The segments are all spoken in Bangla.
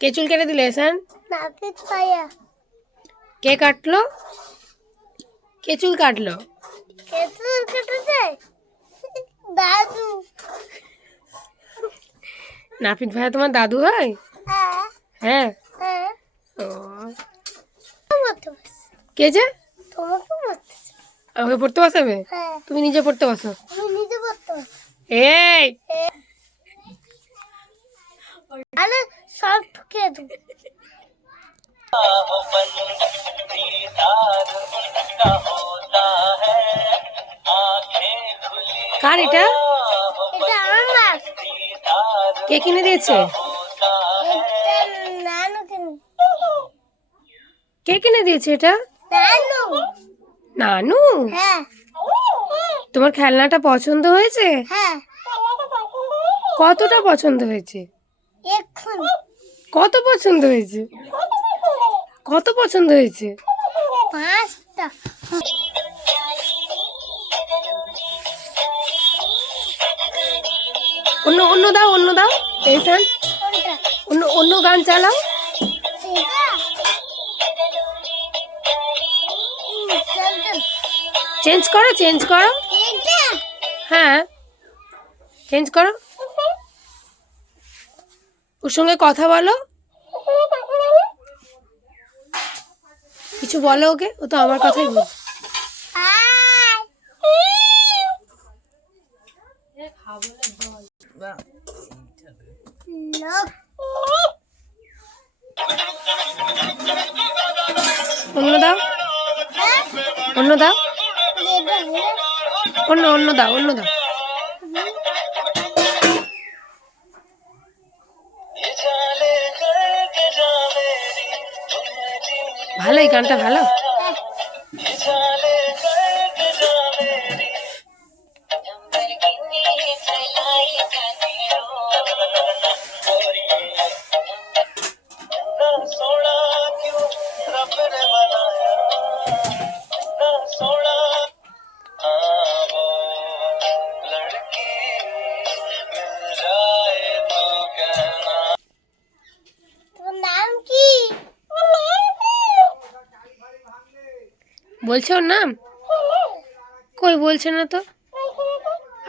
কে চুল কেটে দিলে এসান? নাপিত ভাইয়া। কে কাটলো? কে চুল কাটলো? কে চুল কেটেছে? দাদু। নাপিত ভাইয়া তোমার দাদু হয়? হ্যাঁ। হ্যাঁ। হ্যাঁ। ও কে যে? তোমাকে বলতেছে। আমাকে পড়তে বসাবে? হ্যাঁ। তুমি নিজে পড়তে বসো। আমি নিজে পড়তে বসি। এই আরে সব ঠুকে দেব। কার এটা? এটা আমার। কে কিনে দিয়েছে? এটা নানু কিনে। কে কিনে দিয়েছে এটা? নানু। নানু? হ্যাঁ। তোমার খেলনাটা পছন্দ হয়েছে? হ্যাঁ। কতটা পছন্দ হয়েছে? এখন কত পছন্দ হয়েছে? কত পছন্দ হয়েছে? 5টা। অন্য অন্য দাও, অন্য দাও। এসান কোনটা? অন্য অন্য গান চালাও। এটা? চল চল। চেঞ্জ করো, চেঞ্জ করো। এটা? হ্যাঁ, চেঞ্জ করো। ওর সঙ্গে কথা বলো, কিছু বলো ওকে। ও তো আমার কথাই বলছে। লোক। অন্য দাও, হ্যাঁ? অন্য দাও, এটা হলো। অন্য অন্য দাও, অন্য দাও। ভালো, এই গানটা ভালো। তোর নাম কি? বলছে ওর নাম? কই বলছে না তো,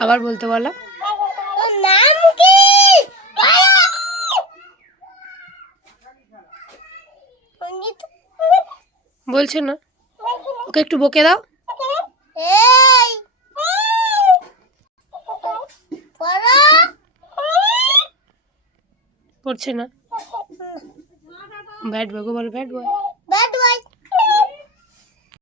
আবার বলতে বলো। তোর নাম কি? বলছে না, ওকে একটু বকে দাও। এই পড়ো। পড়ছে না। ব্যাড বয়, বলো ব্যাড বয়।